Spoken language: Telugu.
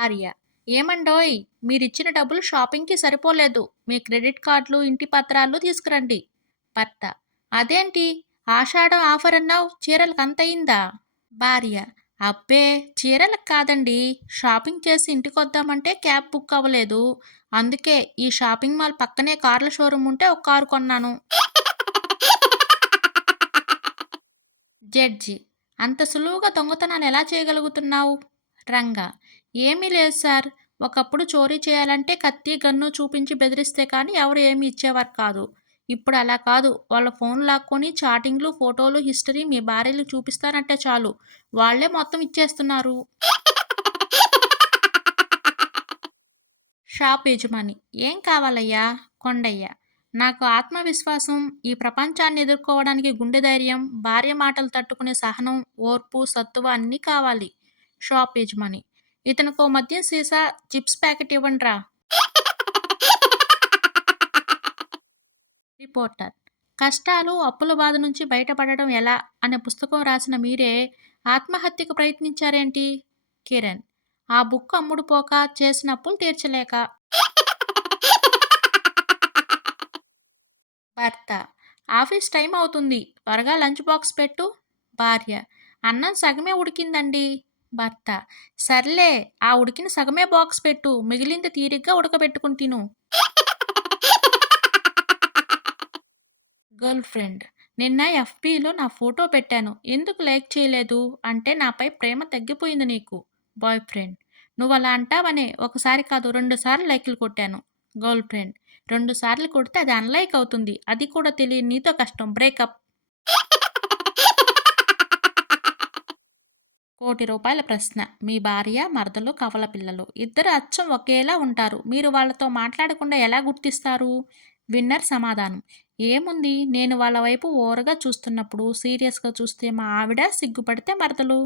భార్య: ఏమండోయ్! మీరిచ్చిన డబ్బులు షాపింగ్‌కి సరిపోలేదు. మీ క్రెడిట్ కార్డులు, ఇంటి పత్రాలు తీసుకురండి. భర్త: అదేంటి ఆషాఢం ఆఫరన్నావు చీరలకంతయిందా? భార్య: అబ్బే! చీరలకు కాదండి. షాపింగ్ చేసి ఇంటికొద్దామంటే క్యాబ్ బుక్ అవ్వలేదు. అందుకే ఈ షాపింగ్ మాల్ పక్కనే కార్ల షోరూమ్ ఉంటే ఒక కారు కొన్నాను. జడ్జి: అంత సులువుగా దొంగతనాలు ఎలా చేయగలుగుతున్నావు? రంగా: ఏమీ లేదు సార్. ఒకప్పుడు చోరీ చేయాలంటే కత్తి, గన్ను చూపించి బెదిరిస్తే కానీ ఎవరు ఏమీ ఇచ్చేవారు కాదు. ఇప్పుడు అలా కాదు. వాళ్ళ ఫోన్ లాక్కొని చాటింగ్లు, ఫోటోలు, హిస్టరీ మీ భార్యలకు చూపిస్తానంటే చాలు. వాళ్ళే మొత్తం ఇచ్చేస్తున్నారు. షాప్ యజమాని: ఏం కావాలయ్యా? కొండయ్య: నాకు ఆత్మవిశ్వాసం, ఈ ప్రపంచాన్ని ఎదుర్కోవడానికి గుండె ధైర్యం, భార్య మాటలు తట్టుకునే సహనం, ఓర్పు, సత్తువ అన్నీ కావాలి. షాప్ యజమాని: ఇతనికో మద్యం సీసా, చిప్స్ ప్యాకెట్ ఇవ్వండ్రా. రిపోర్టర్: కష్టాలు, అప్పుల బాధ నుంచి బయటపడడం ఎలా అనే పుస్తకం రాసిన మీరే ఆత్మహత్యకు ప్రయత్నించారేంటి? కిరణ్: ఆ బుక్ అమ్ముడు పోక, చేసిన అప్పులు తీర్చలేక. భర్త: ఆఫీస్ టైం అవుతుంది, త్వరగా లంచ్ బాక్స్ పెట్టు. భార్య: అన్నం సగమే ఉడికిందండి. భర్త: సర్లే, ఆ ఉడికిన సగమే బాక్స్ పెట్టు, మిగిలింది తీరిగ్గా ఉడకబెట్టుకుని తిను. గర్ల్ ఫ్రెండ్: నిన్న ఎఫ్బీలో నా ఫోటో పెట్టాను, ఎందుకు లైక్ చేయలేదు అంటే నాపై ప్రేమ తగ్గిపోయింది నీకు. బాయ్ ఫ్రెండ్: నువ్వు అలా అంటావనే ఒకసారి కాదు 2 సార్లు లైక్లు కొట్టాను. గర్ల్ ఫ్రెండ్: 2 సార్లు కొడితే అది అన్లైక్ అవుతుంది, అది కూడా తెలియని నీతో కష్టం, బ్రేకప్. ₹1,00,00,000 ప్రశ్న. మీ భార్య, మరదలు, కవల పిల్లలు ఇద్దరు అచ్చం ఒకేలా ఉంటారు. మీరు వాళ్ళతో మాట్లాడకుండా ఎలా గుర్తిస్తారు? విన్నర్ సమాధానం: ఏముంది, నేను వాళ్ళ వైపు ఓరగా చూస్తున్నప్పుడు సీరియస్‌గా చూస్తే మా ఆవిడ, సిగ్గుపడితే మరదలు.